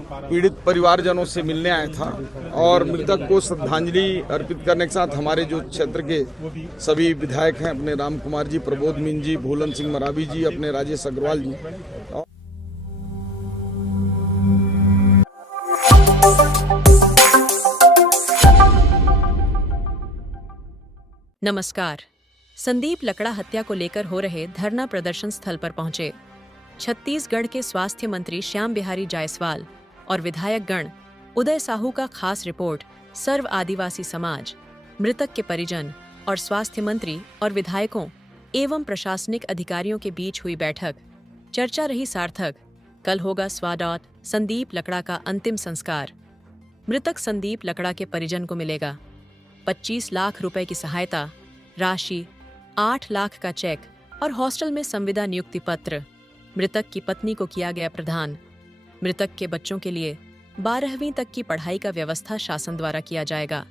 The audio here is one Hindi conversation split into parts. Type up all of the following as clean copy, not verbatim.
पीड़ित परिवारजनों से मिलने आया था और मृतक को श्रद्धांजलि अर्पित करने के साथ हमारे जो क्षेत्र के सभी विधायक हैं, अपने राम कुमार जी, प्रबोध मीन जी, भोलन सिंह मरावी जी, अपने राजेश अग्रवाल जी। नमस्कार। संदीप लकड़ा हत्या को लेकर हो रहे धरना प्रदर्शन स्थल पर पहुंचे छत्तीसगढ़ के स्वास्थ्य मंत्री श्याम बिहारी जायसवाल और विधायक गण उदय साहू का खास रिपोर्ट सर्व आदिवासी समाज, मृतक के परिजन और स्वास्थ्य मंत्री और विधायकों एवं प्रशासनिक अधिकारियों के बीच हुई बैठक। चर्चा रही सार्थक। कल होगा स्वाडॉट संदीप लकड़ा का अंतिम संस्कार। मृतक संदीप लकड़ा के परिजन को मिलेगा 25 लाख रुपए की सहायता राशि, 8 लाख का चेक और हॉस्टल में संविदा नियुक्ति पत्र। मृतक की पत्नी को किया गया प्रदान। मृतक के बच्चों के लिए 12वीं तक की पढ़ाई का व्यवस्था शासन द्वारा किया जाएगा।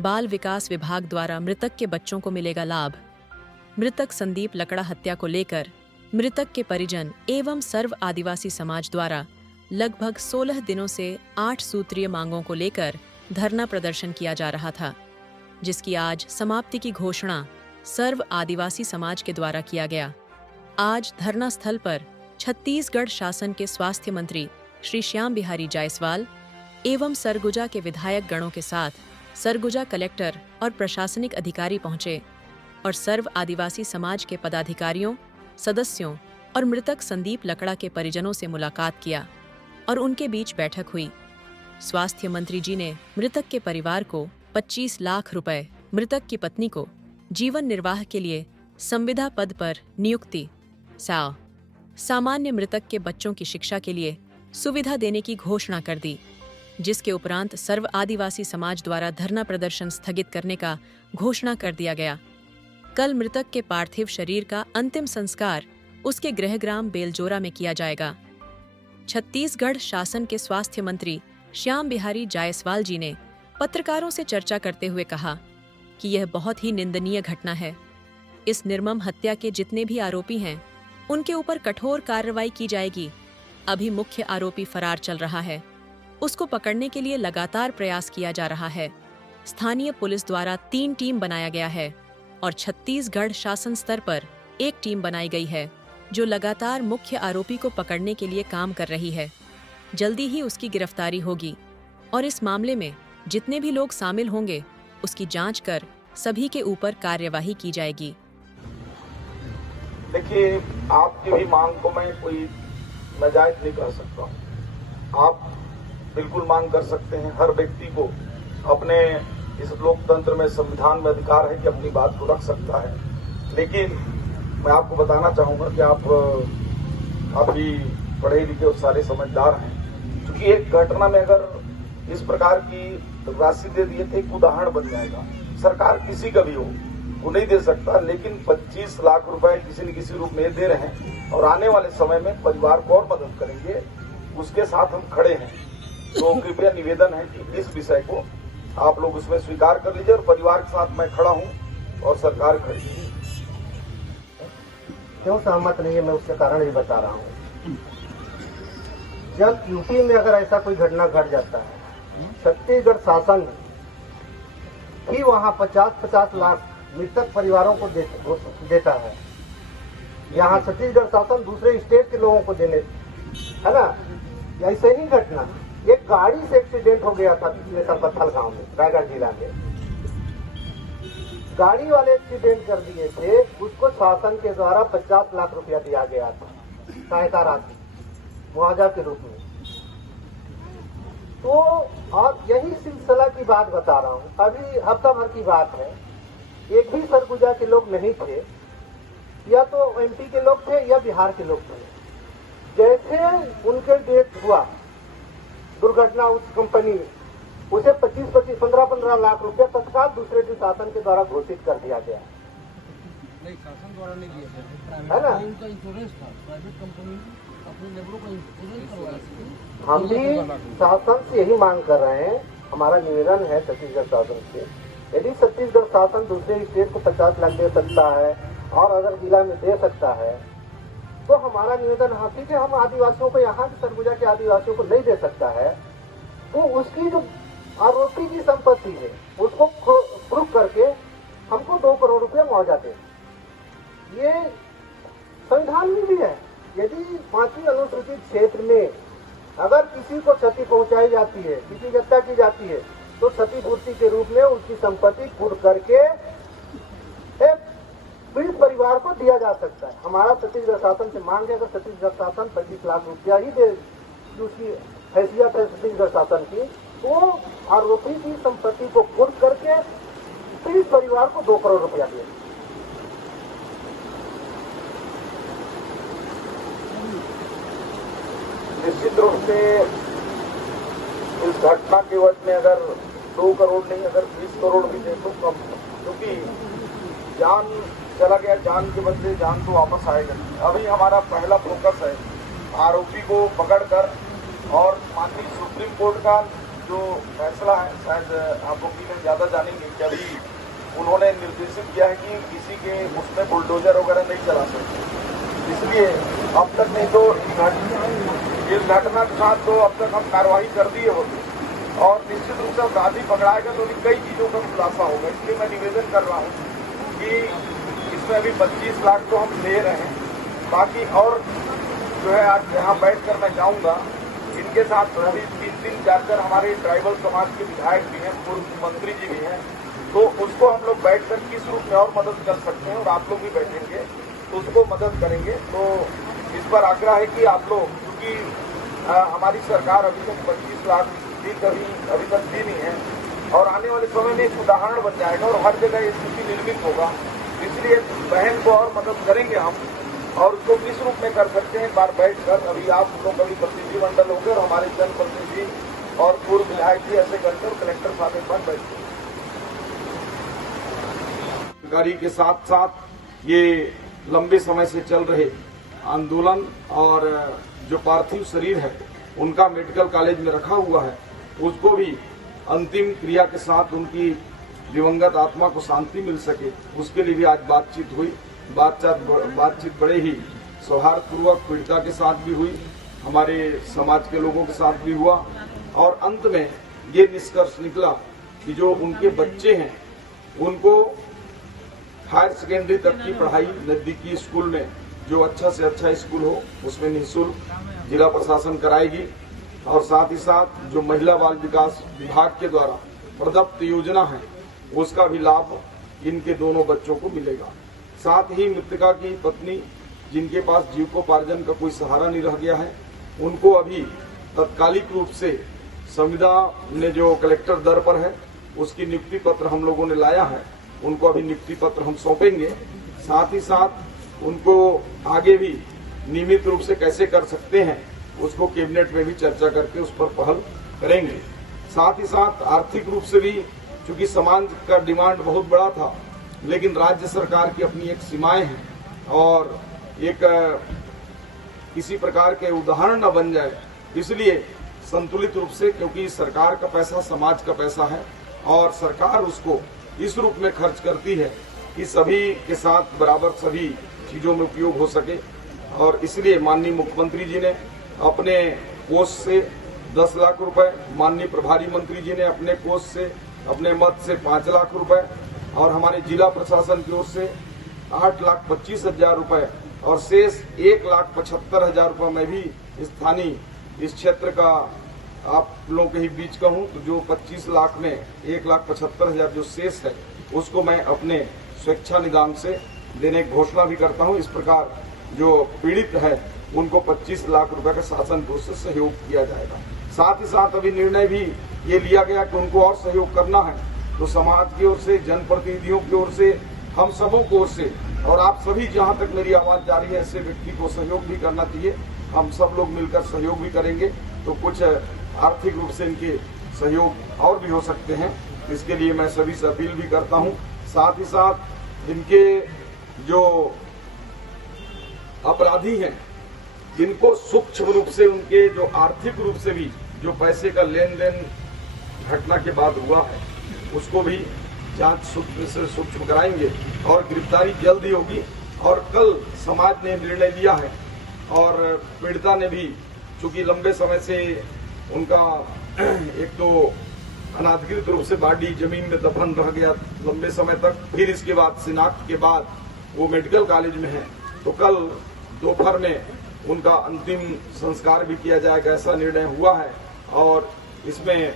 बाल विकास विभाग द्वारा मृतक के बच्चों को मिलेगा लाभ। मृतक संदीप लकड़ा हत्या को लेकर मृतक के परिजन एवं सर्व आदिवासी समाज द्वारा लगभग 16 दिनों से 8 सूत्रीय मांगों को लेकर धरना प्रदर्शन किया जा रहा था, जिसकी आज समाप्ति की घोषणा सर्व आदिवासी समाज के द्वारा किया गया। आज धरना स्थल पर छत्तीसगढ़ शासन के स्वास्थ्य मंत्री श्री श्याम बिहारी जायसवाल एवं सरगुजा के विधायक गणों के साथ सरगुजा कलेक्टर और प्रशासनिक अधिकारी पहुंचे और सर्व आदिवासी समाज के पदाधिकारियों, सदस्यों और मृतक संदीप लकड़ा के परिजनों से मुलाकात किया और उनके बीच बैठक हुई। स्वास्थ्य मंत्री जी ने मृतक के परिवार को 25 लाख रुपए, मृतक की पत्नी को जीवन निर्वाह के लिए संविदा पद पर नियुक्ति, सामान्य मृतक के बच्चों की शिक्षा के लिए सुविधा देने की घोषणा कर दी, जिसके उपरांत सर्व आदिवासी समाज द्वारा धरना प्रदर्शन स्थगित करने का घोषणा कर दिया गया। कल मृतक के पार्थिव शरीर का अंतिम संस्कार उसके गृहग्राम बेलजोरा में किया जाएगा। छत्तीसगढ़ शासन के स्वास्थ्य मंत्री श्याम बिहारी जायसवाल जी ने पत्रकारों से चर्चा करते हुए कहा कि यह बहुत ही निंदनीय घटना है। इस निर्मम हत्या के जितने भी आरोपी हैं, उनके ऊपर कठोर कार्रवाई की जाएगी। अभी मुख्य आरोपी फरार चल रहा है, उसको पकड़ने के लिए लगातार प्रयास किया जा रहा है। स्थानीय पुलिस द्वारा 3 टीम बनाया गया है और छत्तीसगढ़ शासन स्तर पर 1 टीम बनाई गई है, जो लगातार मुख्य आरोपी को पकड़ने के लिए काम कर रही है। जल्दी ही उसकी गिरफ्तारी होगी और इस मामले में जितने भी लोग शामिल होंगे, उसकी जांच कर सभी के ऊपर कार्यवाही की जाएगी। देखिए, आपकी भी मांग को मैं कोई नाजायज नहीं कह सकता हूँ। आप बिल्कुल मांग कर सकते हैं। हर व्यक्ति को अपने इस लोकतंत्र में, संविधान में अधिकार है कि अपनी बात को रख सकता है। लेकिन मैं आपको बताना चाहूंगा कि आप भी पढ़े लिखे और सारे समझदार हैं। क्योंकि एक घटना में अगर इस प्रकार की राशि दे दिए थे, एक उदाहरण बन जाएगा। सरकार किसी का भी हो वो नहीं दे सकता, लेकिन 25 लाख रुपए किसी न किसी रूप में दे रहे हैं और आने वाले समय में परिवार को और मदद करेंगे, उसके साथ हम खड़े हैं। तो कृपया निवेदन है कि इस विषय को आप लोग उसमें स्वीकार कर लीजिए और परिवार के साथ मैं खड़ा हूं और सरकार खड़ी है। क्यों सहमत नहीं है, मैं उसका कारण ही बता रहा हूँ। जब यूपी में अगर ऐसा कोई घटना घट जाता है, छत्तीसगढ़ शासन ही वहाँ 50-50 लाख मृतक परिवारों को देता है। यहाँ छत्तीसगढ़ शासन दूसरे स्टेट के लोगों को देने, है ना। ऐसे ही घटना, एक गाड़ी से एक्सीडेंट हो गया था पिछले साल पत्थल गांव में, रायगढ़ जिला में। गाड़ी वाले एक्सीडेंट कर दिए थे, उसको शासन के द्वारा 50 लाख रुपया दिया गया था सहायता राशि, मुआवजा के रूप में। तो और यही सिलसिला की बात बता रहा हूँ। अभी हफ्ता भर की बात है, एक भी सरगुजा के लोग नहीं थे, या तो एमपी के लोग थे या बिहार के लोग थे। जैसे उनके डेथ हुआ दुर्घटना उस कंपनी में, उसे 25-25, 15-15 लाख रुपया तत्काल दूसरे शासन के द्वारा घोषित कर दिया गया। नहीं, शासन द्वारा नहीं दिया गया, है ना। उनका इंश्योरेंस था, प्राइवेट कंपनी अपने लेबरों का इंश्योरेंस करवाया। हम भी शासन से यही मांग कर रहे हैं, हमारा निवेदन है छत्तीसगढ़ शासन से, यदि छत्तीसगढ़ शासन दूसरे स्टेट को 50 लाख दे सकता है और अगर जिला में दे सकता है, तो हमारा निवेदन हाँ ठीक है, हम आदिवासियों को, यहाँ के सरगुजा के आदिवासियों को नहीं दे सकता है, तो उसकी जो आरोपी की संपत्ति है उसको प्रूफ करके हमको 2 करोड़ रुपया मुआवजा दे। ये संविधान में भी है। यदि 5वीं अनुसूचित क्षेत्र में अगर किसी को क्षति पहुंचाई जाती है, किसी की हत्या की जाती है, तो क्षतिपूर्ति के रूप में उसकी संपत्ति कुर्क करके एक पीड़ित परिवार को दिया जा सकता है। हमारा छत्तीसगढ़ शासन से मांग है, अगर छत्तीसगढ़ शासन 25 लाख रुपया ही दे, उसकी हैसियत है छत्तीसगढ़ शासन की, तो आरोपी की संपत्ति को कुर्क करके पीड़ित परिवार को 2 करोड़ रुपया दिए। निश्चित रूप से इस घटना के वजह में अगर 2 करोड़ नहीं, अगर 20 करोड़ भी दे तो कम, क्योंकि जान चला गया, जान के बदले जान तो वापस आएगा नहीं। अभी हमारा पहला फोकस है आरोपी को पकड़कर, और माननीय सुप्रीम कोर्ट का जो फैसला है, शायद आप वकील ज्यादा जानेंगे कि अभी उन्होंने निर्देशित किया है कि किसी के उसमें बुलडोजर वगैरह नहीं चला सकते, इसलिए अब तक नहीं तो इस घटना के साथ तो अब तक हम कार्रवाई कर दिए होते, और निश्चित रूप से अपराधी पकड़ाएगा तो भी कई चीजों का खुलासा होगा। इसलिए मैं निवेदन कर रहा हूँ कि इसमें अभी 25 लाख तो हम दे रहे हैं, बाकी और जो है आज यहाँ बैठ कर मैं जाऊँगा, इनके साथ अभी 3-3, 4-4 हमारे ट्राइबल समाज के विधायक भी हैं, पूर्व मंत्री जी भी हैं, तो उसको हम लोग बैठकर किस रूप में और मदद कर सकते हैं, और आप लोग भी बैठेंगे तो उसको मदद करेंगे। तो इस पर आग्रह है कि आप लोग, क्योंकि हमारी सरकार अभी तक 25 लाख भी कभी अभी तक दी नहीं है, और आने वाले समय में एक उदाहरण बन जाएगा और हर जगह स्थिति निर्मित होगा, इसलिए बहन को और मदद करेंगे हम, और उसको किस रूप में कर सकते हैं एक बार बैठकर, अभी आप लोग कभी प्रतिनिधिमंडल होंगे और हमारे जनप्रतिनिधि और पूर्व विधायक जी ऐसे करके कलेक्टर साहब एक बार बैठते जानकारी के साथ साथ ये लंबे समय से चल रहे आंदोलन और जो पार्थिव शरीर है उनका मेडिकल कॉलेज में रखा हुआ है, उसको भी अंतिम क्रिया के साथ उनकी दिवंगत आत्मा को शांति मिल सके, उसके लिए भी आज बातचीत हुई। बातचीत बड़े ही सौहार्दपूर्वक पीड़िता के साथ भी हुई, हमारे समाज के लोगों के साथ भी हुआ, और अंत में ये निष्कर्ष निकला कि जो उनके बच्चे हैं उनको हायर सेकेंडरी तक की पढ़ाई नजदीकी स्कूल में, जो अच्छा से अच्छा स्कूल हो उसमें निःशुल्क जिला प्रशासन कराएगी, और साथ ही साथ जो महिला बाल विकास विभाग के द्वारा प्रदत्त योजना है उसका भी लाभ इनके दोनों बच्चों को मिलेगा। साथ ही मृतका की पत्नी, जिनके पास जीविकोपार्जन का कोई सहारा नहीं रह गया है, उनको अभी तत्कालिक रूप से संविदा ने जो कलेक्टर दर पर है उसकी नियुक्ति पत्र हम लोगों ने लाया है, उनको अभी नियुक्ति पत्र हम सौंपेंगे। साथ ही साथ उनको आगे भी नियमित रूप से कैसे कर सकते हैं उसको कैबिनेट में भी चर्चा करके उस पर पहल करेंगे। साथ ही साथ आर्थिक रूप से भी, चूंकि समाज का डिमांड बहुत बड़ा था, लेकिन राज्य सरकार की अपनी एक सीमाएं हैं, और एक किसी प्रकार के उदाहरण न बन जाए, इसलिए संतुलित रूप से, क्योंकि सरकार का पैसा समाज का पैसा है और सरकार उसको इस रूप में खर्च करती है कि सभी के साथ बराबर सभी चीजों में उपयोग हो सके, और इसलिए माननीय मुख्यमंत्री जी ने अपने कोष से 10 लाख रुपए, माननीय प्रभारी मंत्री जी ने अपने कोष से, अपने मद से 5 लाख रुपए, और हमारे जिला प्रशासन की ओर से 8,25,000 रुपए, और शेष 1,75,000 रुपए में भी स्थानीय इस क्षेत्र का आप लोगों के ही बीच कहूं तो जो 25 लाख में 1,75,000 जो शेष है उसको मैं अपने स्वेच्छा निदान से देने की घोषणा भी करता हूं। इस प्रकार जो पीड़ित है उनको 25 लाख रुपए का शासन की ओर से सहयोग किया जाएगा। साथ ही साथ अभी निर्णय भी ये लिया गया कि उनको और सहयोग करना है, तो समाज की ओर से, जनप्रतिनिधियों की ओर से, हम सबों की ओर से, और आप सभी जहां तक मेरी आवाज जा रही है ऐसे व्यक्ति को सहयोग भी करना चाहिए। हम सब लोग मिलकर सहयोग भी करेंगे तो कुछ आर्थिक रूप से इनके सहयोग और भी हो सकते हैं, इसके लिए मैं सभी से अपील भी करता हूं। साथ ही साथ इनके जो अपराधी हैं इनको सूक्ष्म रूप से, उनके जो आर्थिक रूप से भी जो पैसे का लेन देन घटना के बाद हुआ है उसको भी जांच सूक्ष्म कराएंगे और गिरफ्तारी जल्द ही होगी। और कल समाज ने निर्णय लिया है और पीड़िता ने भी, चूंकि लंबे समय से उनका एक तो अनाधिकृत रूप से बॉडी जमीन में दफन रह गया लंबे समय तक, फिर इसके बाद शिनाख्त के बाद वो मेडिकल कॉलेज में है, तो कल दोपहर में उनका अंतिम संस्कार भी किया जाएगा, ऐसा निर्णय हुआ है। और इसमें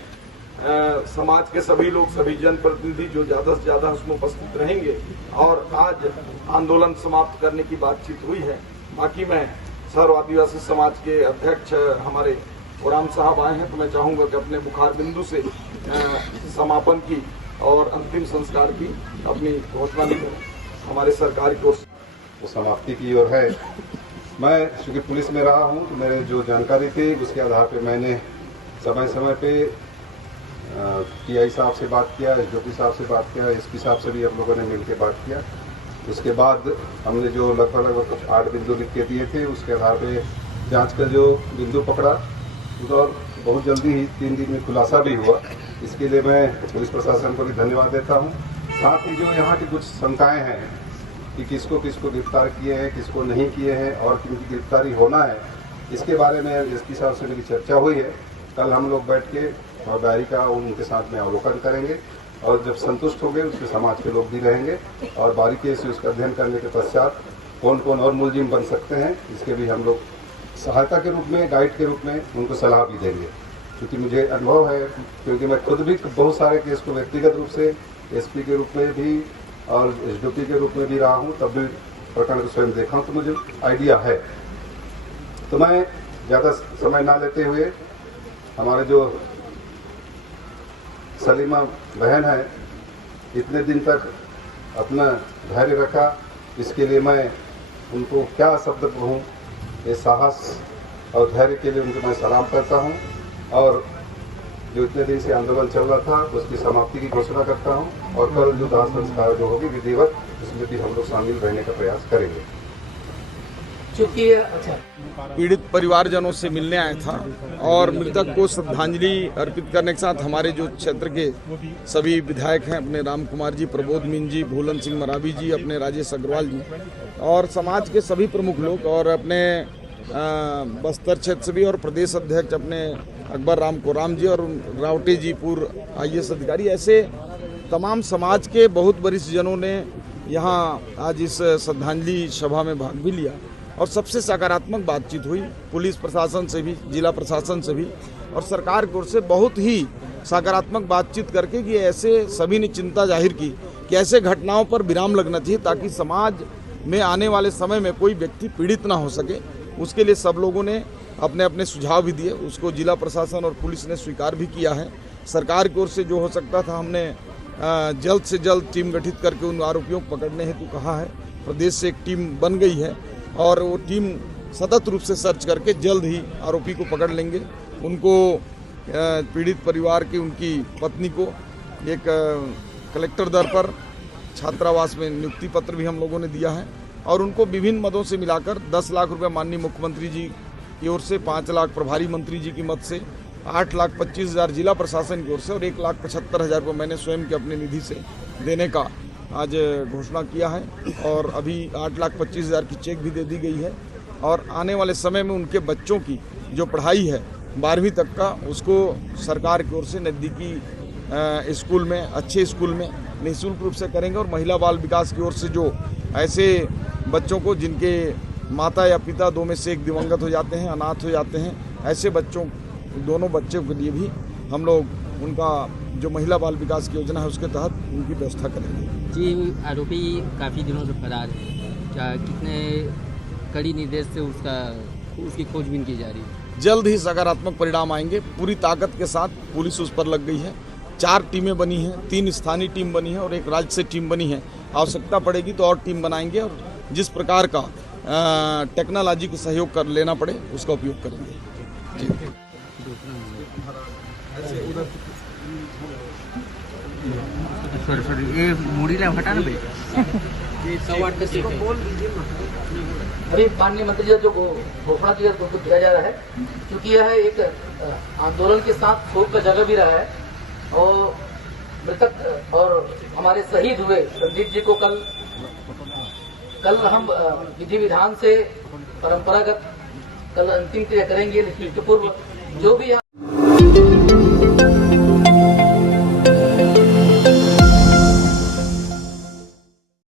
समाज के सभी लोग, सभी जनप्रतिनिधि जो ज्यादा से ज्यादा उसमें उपस्थित रहेंगे और आज आंदोलन समाप्त करने की बातचीत हुई है। बाकी मैं सर्व आदिवासी समाज के अध्यक्ष हमारे ओराम साहब आए हैं, तो मैं चाहूंगा कि अपने बुखार बिंदु से समापन की और अंतिम संस्कार की अपनी घोषणा भी करें हमारे सरकार की ओर से। वो समाप्ति की ओर है। मैं चूंकि पुलिस में रहा हूं, तो मेरे जो जानकारी थी उसके आधार पे मैंने समय समय पे टीआई साहब से बात किया, एसडीओपी साहब से बात किया, एसपी साहब से भी हम लोगों ने मिलकर बात किया। उसके बाद हमने जो लगभग कुछ 8 बिंदु लिख के दिए थे, उसके आधार पे जांच का जो बिंदु पकड़ा और बहुत जल्दी ही 3 दिन में खुलासा भी हुआ। इसके लिए मैं पुलिस प्रशासन को भी धन्यवाद देता हूँ। साथ ही जो यहाँ की कुछ शंकाएं हैं कि किसको किसको गिरफ्तार किए हैं, किसको नहीं किए हैं और किनकी गिरफ्तारी होना है, इसके बारे में एसपी साहब से मेरी चर्चा हुई है। कल हम लोग बैठ के और डायरी का उनके साथ में अवलोकन करेंगे और जब संतुष्ट होंगे उसके समाज के लोग भी रहेंगे और बारीकी से उसका अध्ययन करने के पश्चात कौन कौन और मुलजिम बन सकते हैं, इसके भी हम लोग सहायता के रूप में, गाइड के रूप में उनको सलाह भी देंगे। क्योंकि मुझे अनुभव है, क्योंकि मैं खुद भी बहुत सारे केस को व्यक्तिगत रूप से एसपी के रूप में भी और एसडीओपी के रूप में भी रहा हूँ, तब भी प्रकरण को स्वयं देखा हूँ, तो मुझे आइडिया है। तो मैं ज़्यादा समय ना लेते हुए हमारे जो सलीमा बहन है, इतने दिन तक अपना धैर्य रखा, इसके लिए मैं उनको क्या शब्द कहूँ, ये साहस और धैर्य के लिए उनको मैं सलाम करता हूँ। और जो इतने दिन से आंदोलन चल रहा था उसकी समाप्ति की घोषणा करता हूँ और कल जो दाह संस्कार जो होगी विधिवत, उसमें भी हम लोग शामिल रहने का प्रयास करेंगे। पीड़ित परिवारजनों से मिलने आया था और मृतक को श्रद्धांजलि अर्पित करने के साथ हमारे जो क्षेत्र के सभी विधायक हैं, अपने राम कुमार जी, प्रबोध मीन जी, भूलन सिंह मरावी जी, अपने राजेश अग्रवाल जी और समाज के सभी प्रमुख लोग और अपने बस्तर क्षेत्र से भी और प्रदेश अध्यक्ष अपने अकबर राम कोराम जी और रावटे जी, पूर्व IAS अधिकारी, ऐसे तमाम समाज के बहुत वरिष्ठ जनों ने यहाँ आज इस श्रद्धांजलि सभा में भाग भी लिया और सबसे सकारात्मक बातचीत हुई। पुलिस प्रशासन से भी, जिला प्रशासन से भी और सरकार की ओर से बहुत ही सकारात्मक बातचीत करके कि ऐसे सभी ने चिंता जाहिर की कि ऐसे घटनाओं पर विराम लगना चाहिए ताकि समाज में आने वाले समय में कोई व्यक्ति पीड़ित ना हो सके। उसके लिए सब लोगों ने अपने अपने सुझाव भी दिए, उसको जिला प्रशासन और पुलिस ने स्वीकार भी किया है। सरकार की ओर से जो हो सकता था हमने जल्द से जल्द टीम गठित करके उन आरोपियों को पकड़ने हेतु कहा है। प्रदेश से एक टीम बन गई है और वो टीम सतत रूप से सर्च करके जल्द ही आरोपी को पकड़ लेंगे। उनको पीड़ित परिवार की उनकी पत्नी को एक कलेक्टर दर पर छात्रावास में नियुक्ति पत्र भी हम लोगों ने दिया है और उनको विभिन्न मदों से मिलाकर 10 लाख रुपए माननीय मुख्यमंत्री जी की ओर से, 5 लाख प्रभारी मंत्री जी की मद से, 8,25,000 जिला प्रशासन की ओर से और 1,75,000 रुपये मैंने स्वयं के अपने निधि से देने का आज घोषणा किया है और अभी 8,25,000 की चेक भी दे दी गई है और आने वाले समय में उनके बच्चों की जो पढ़ाई है 12वीं तक का, उसको सरकार की ओर से नज़दीकी स्कूल में, अच्छे स्कूल में निःशुल्क रूप से करेंगे और महिला बाल विकास की ओर से जो ऐसे बच्चों को जिनके माता या पिता दो में से एक दिवंगत हो जाते हैं, अनाथ हो जाते हैं, ऐसे बच्चों, दोनों बच्चों के लिए भी हम लोग उनका जो महिला बाल विकास की योजना है उसके तहत उनकी व्यवस्था करेंगे। जी, आरोपी काफ़ी दिनों से फरार है, क्या कितने कड़ी निर्देश से उसकी खोजबीन की जा रही है? जल्द ही सकारात्मक परिणाम आएंगे। पूरी ताकत के साथ पुलिस उस पर लग गई है। 4 टीमें बनी हैं, 3 स्थानीय टीम बनी है और 1 राज्य से टीम बनी है। आवश्यकता पड़ेगी तो और टीम बनाएंगे और जिस प्रकार का टेक्नोलॉजी का सहयोग कर लेना पड़े उसका उपयोग करेंगे। सॉरी, ये मुड़ी ला हटाना भाई। अभी माननीय मंत्री जी जो घोषणा की उनको किया जा रहा है, क्योंकि यह एक आंदोलन के साथ शोक का जगह भी रहा है और मृतक और हमारे शहीद हुए रणजीत जी को कल हम विधि विधान से परंपरागत कल अंतिम क्रिया करेंगे, लेकिन इसके पूर्व जो भी